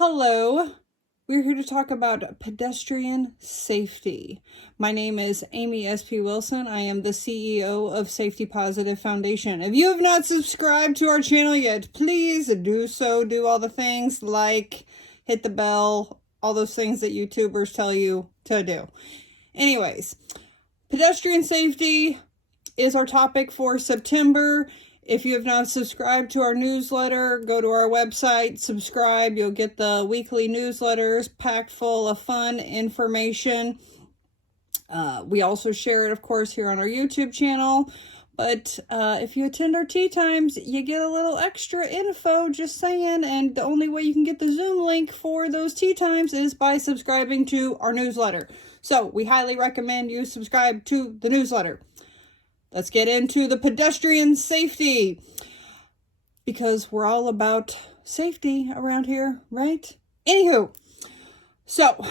Hello, we're here to talk about pedestrian safety. My name is Amy S.P. Wilson. I am the CEO of Safety Positive Foundation. If you have not subscribed to our channel yet, please do so. Do all the things like hit the bell, all those things that YouTubers tell you to do. Anyways, pedestrian safety is our topic for September. If you have not subscribed to our newsletter, go to our website, subscribe. You'll get the weekly newsletters packed full of fun information. We also share it, of course, here on our YouTube channel. But if you attend our tea times, you get a little extra info, just saying. And the only way you can get the Zoom link for those tea times is by subscribing to our newsletter. So we highly recommend you subscribe to the newsletter. Let's get into the pedestrian safety, because we're all about safety around here, right? Anywho, so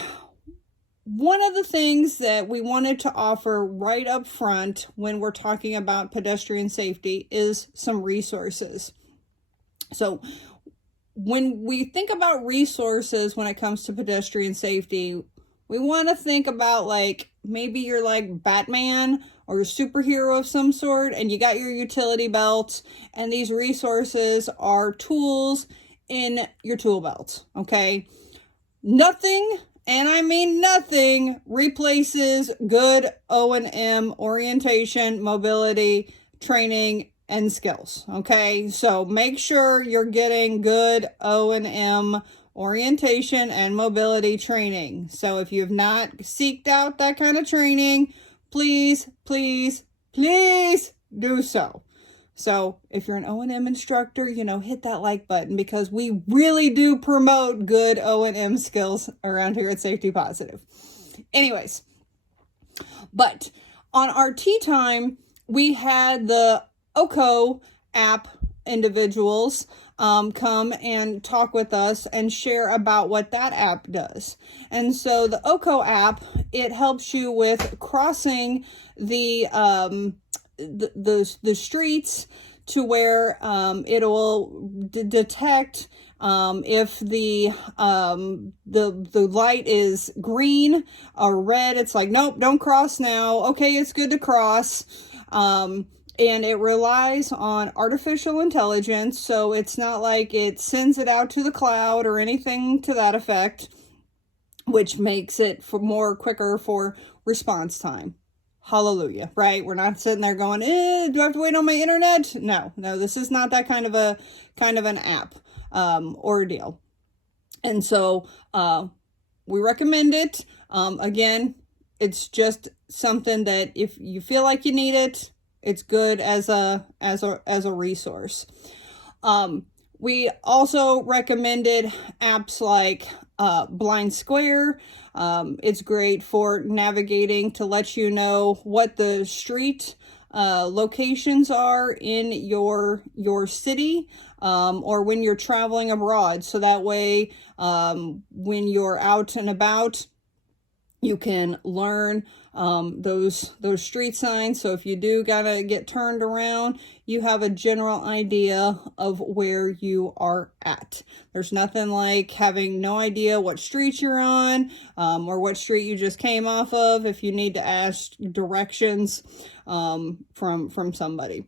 one of the things that we wanted to offer right up front when we're talking about pedestrian safety is some resources. So when we think about resources when it comes to pedestrian safety, we want to think about, like, maybe you're like Batman or a superhero of some sort, and you got your utility belt, and these resources are tools in your tool belt, okay? Nothing, and I mean nothing, replaces good O&M orientation, mobility, training, and skills, okay? So make sure you're getting good O&M orientation and mobility training. So if you have not seeked out that kind of training, please, please, please do so. So if you're an O&M instructor, hit that like button, because we really do promote good O&M skills around here at Safety Positive. Anyways, but on our tea time, we had the OCO app individuals come and talk with us and share about what that app does. And so the OCO app, it helps you with crossing the streets to where it'll detect if the light is green or red. It's like, nope, don't cross now. Okay, it's good to cross. And it relies on artificial intelligence, so it's not like it sends it out to the cloud or anything to that effect, which makes it quicker for response time. Hallelujah, right? We're not sitting there going, do I have to wait on my internet? No, this is not that kind of an app ordeal. And so we recommend it. Again, it's just something that if you feel like you need it, it's good as a resource. We also recommended apps like Blind Square. It's great for navigating to let you know what the street locations are in your city, or when you're traveling abroad. So that way, when you're out and about, you can learn those street signs. So if you do gotta get turned around, you have a general idea of where you are at. There's nothing like having no idea what street you're on, or what street you just came off of if you need to ask directions from somebody.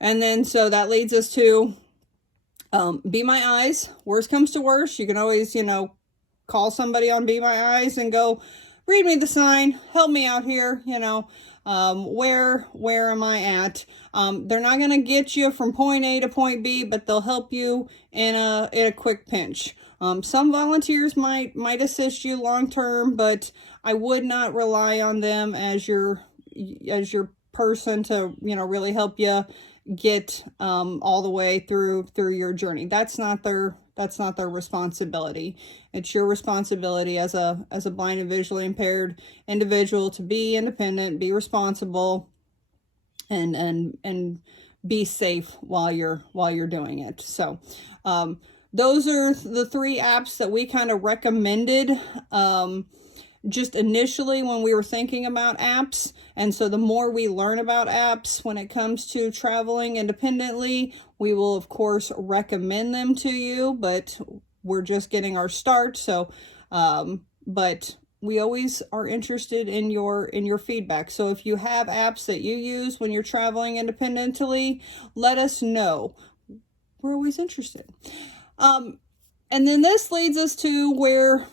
And then so that leads us to Be My Eyes. Worst comes to worst, you can always call somebody on Be My Eyes and go, read me the sign, help me out here, where am I at? They're not going to get you from point A to point B, but they'll help you in a quick pinch. Some volunteers might assist you long term, but I would not rely on them as your person to, really help you get all the way through your journey. That's not their responsibility. It's your responsibility as a blind and visually impaired individual to be independent, be responsible, and be safe while you're doing it. So those are the three apps that we kind of recommended just initially when we were thinking about apps. And so the more we learn about apps when it comes to traveling independently, we will of course recommend them to you, but we're just getting our start. So, but we always are interested in your feedback. So if you have apps that you use when you're traveling independently, let us know. We're always interested. And then this leads us to where,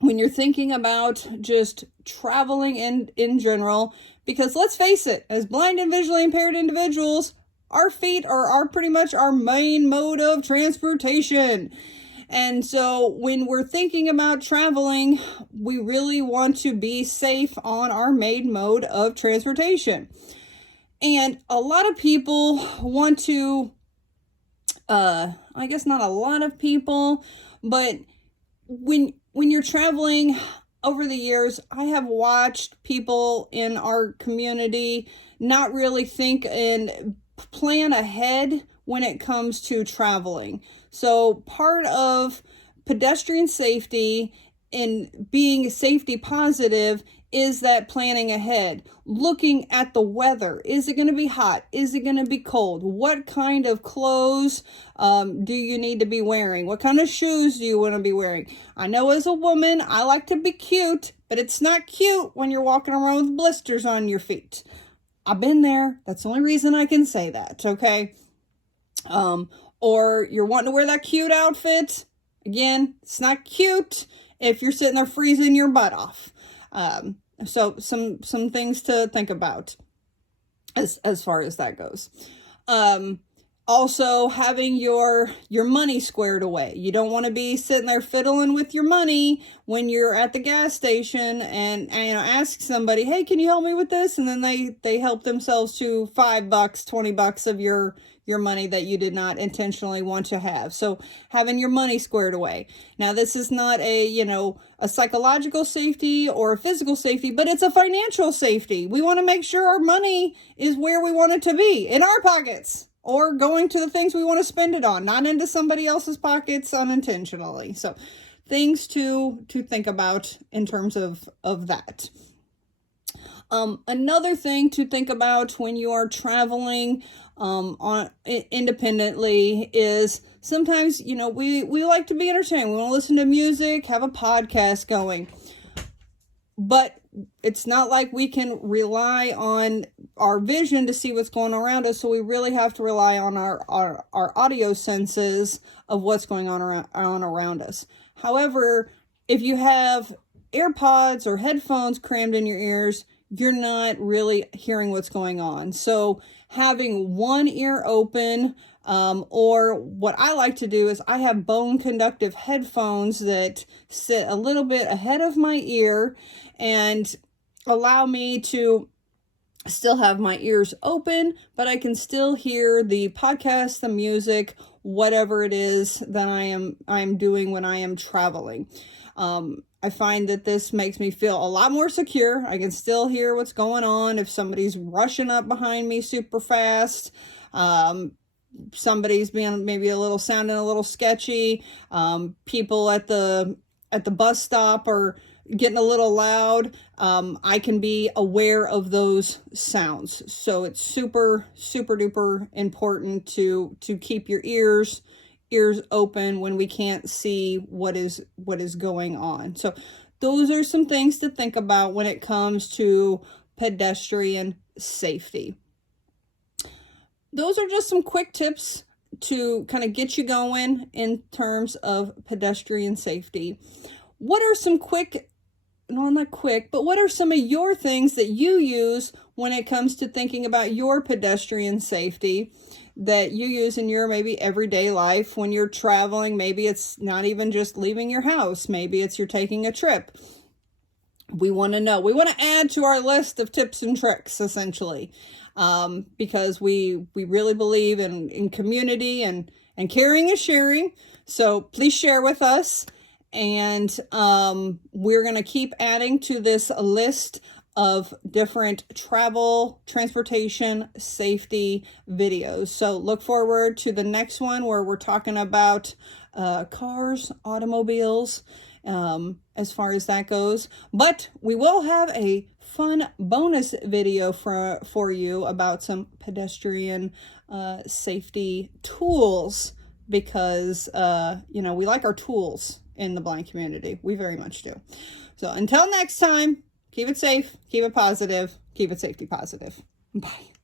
when you're thinking about just traveling in general, because let's face it, as blind and visually impaired individuals, our feet are pretty much our main mode of transportation. And so when we're thinking about traveling, we really want to be safe on our main mode of transportation. And a lot of people want to, I guess not a lot of people, but when you're traveling, over the years, I have watched people in our community not really think and plan ahead when it comes to traveling. So part of pedestrian safety and being safety positive is that planning ahead, looking at the weather. Is it going to be hot? Is it going to be cold? What kind of clothes do you need to be wearing? What kind of shoes do you want to be wearing? I know as a woman, I like to be cute, but it's not cute when you're walking around with blisters on your feet. I've been there. That's the only reason I can say that, okay? Or you're wanting to wear that cute outfit. Again, it's not cute if you're sitting there freezing your butt off. So some things to think about as far as that goes. Also having your money squared away. You don't want to be sitting there fiddling with your money when you're at the gas station and ask somebody, hey, can you help me with this? And then they help themselves to $5, $20 of your money that you did not intentionally want to have. So having your money squared away. Now, this is not a psychological safety or a physical safety, but it's a financial safety. We want to make sure our money is where we want it to be, in our pockets, or going to the things we want to spend it on, not into somebody else's pockets unintentionally. So things to think about in terms of that. Another thing to think about when you are traveling independently is sometimes, we like to be entertained. We want to listen to music, have a podcast going. But it's not like we can rely on our vision to see what's going on around us. So we really have to rely on our audio senses of what's going on around us. However, if you have AirPods or headphones crammed in your ears, you're not really hearing what's going on. So having one ear open, or what I like to do is I have bone conductive headphones that sit a little bit ahead of my ear and allow me to still have my ears open, but I can still hear the podcast, the music, whatever it is that I'm doing when I am traveling. I find that this makes me feel a lot more secure. I can still hear what's going on. If somebody's rushing up behind me super fast, somebody's being maybe sounding a little sketchy, people at the bus stop are getting a little loud, I can be aware of those sounds. So it's super, super duper important to keep your ears open when we can't see what is going on. So those are some things to think about when it comes to pedestrian safety. Those are just some quick tips to kind of get you going in terms of pedestrian safety. What are some what are some of your things that you use when it comes to thinking about your pedestrian safety that you use in your maybe everyday life when you're traveling? Maybe it's not even just leaving your house. Maybe it's you're taking a trip. We want to know. We want to add to our list of tips and tricks, essentially, because we really believe in community and caring is sharing. So please share with us. And we're going to keep adding to this list of different transportation safety videos. So look forward to the next one where we're talking about cars, automobiles, as far as that goes. But we will have a fun bonus video for you about some pedestrian safety tools because, you know, we like our tools in the blind community. We very much do. So until next time, keep it safe, keep it positive, keep it safety positive. Bye.